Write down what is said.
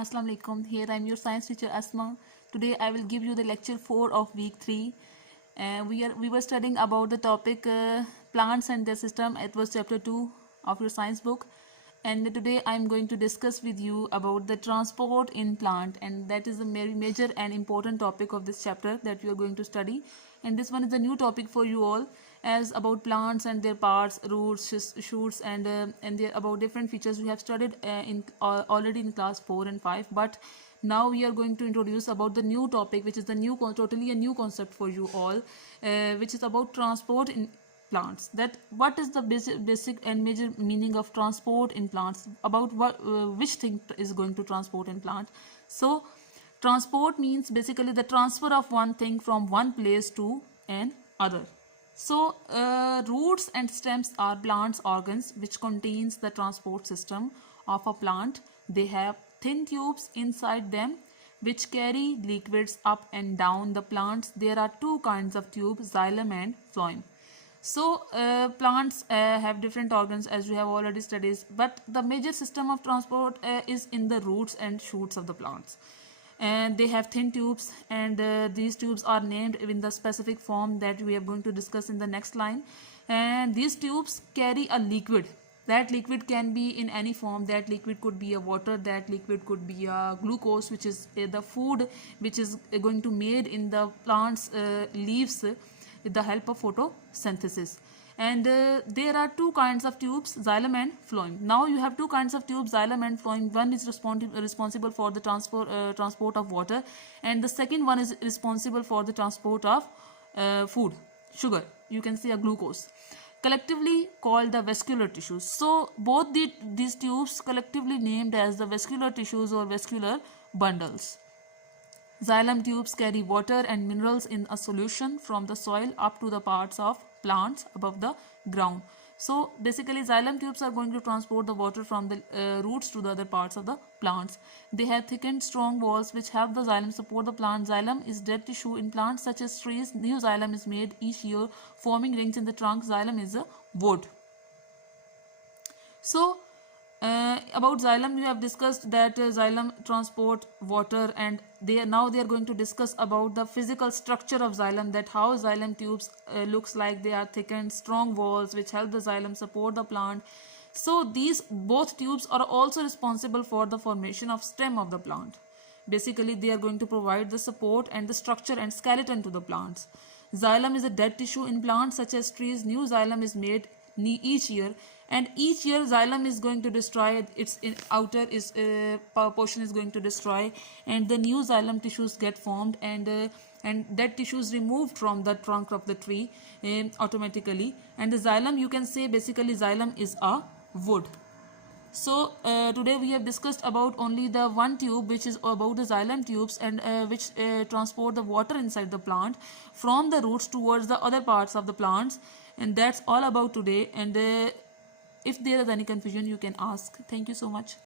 Assalamu alaikum. Here I am your science teacher Asma. Today I will give you the lecture 4 of week 3. We were studying about the topic plants and their system. It was chapter 2 of your science book. And today I am going to discuss with you about the transport in plant, and that is a very major and important topic of this chapter that you are going to study. And this one is a new topic for you all, as about plants and their parts, roots, shoots, and their about different features we have studied already in class 4 and 5. But now we are going to introduce about the new topic, which is the new totally a new concept for you all, which is about transport in plants. That what is the basic and major meaning of transport in plants, about which thing is going to transport in plant. So transport means basically the transfer of one thing from one place to an other. So roots and stems are plants organs which contains the transport system of a plant. They have thin tubes inside them which carry liquids up and down the plants. There are two kinds of tube, xylem and phloem. So plants have different organs, as we have already studied, but the major system of transport is in the roots and shoots of the plants. And they have thin tubes, and these tubes are named in the specific form that we are going to discuss in the next line. And these tubes carry a liquid. That liquid can be in any form. That liquid could be a water, that liquid could be a glucose, which is the food which is going to made in the plant's leaves with the help of photosynthesis. And there are two kinds of tubes, xylem and phloem. Now you have two kinds of tubes, xylem and phloem. One is responsible for the transport of water, and the second one is responsible for the transport of food, sugar. You can see a glucose, collectively called the vascular tissues. So both these tubes collectively named as the vascular tissues or vascular bundles. Xylem tubes carry water and minerals in a solution from the soil up to the parts of plants above the ground. So basically xylem tubes are going to transport the water from the roots to the other parts of the plants. They have thickened strong walls which help the xylem support the plant. Xylem is dead tissue in plants such as trees. New xylem is made each year, forming rings in the trunk. Xylem is a wood. So about xylem we have discussed that xylem transport water, and they are going to discuss about the physical structure of xylem, that how xylem tubes looks like. They are thickened strong walls which help the xylem support the plant. So these both tubes are also responsible for the formation of stem of the plant. Basically they are going to provide the support and the structure and skeleton to the plants. Xylem is a dead tissue in plants such as trees. New xylem is made each year, and each year xylem is going to destroy its outer portion is going to destroy, and the new xylem tissues get formed, and dead tissues removed from the trunk of the tree automatically. And the xylem, you can say basically xylem is a wood. So today we have discussed about only the one tube, which is about the xylem tubes, and which transport the water inside the plant from the roots towards the other parts of the plants. And that's all about today. And if there is any confusion, you can ask. Thank you so much.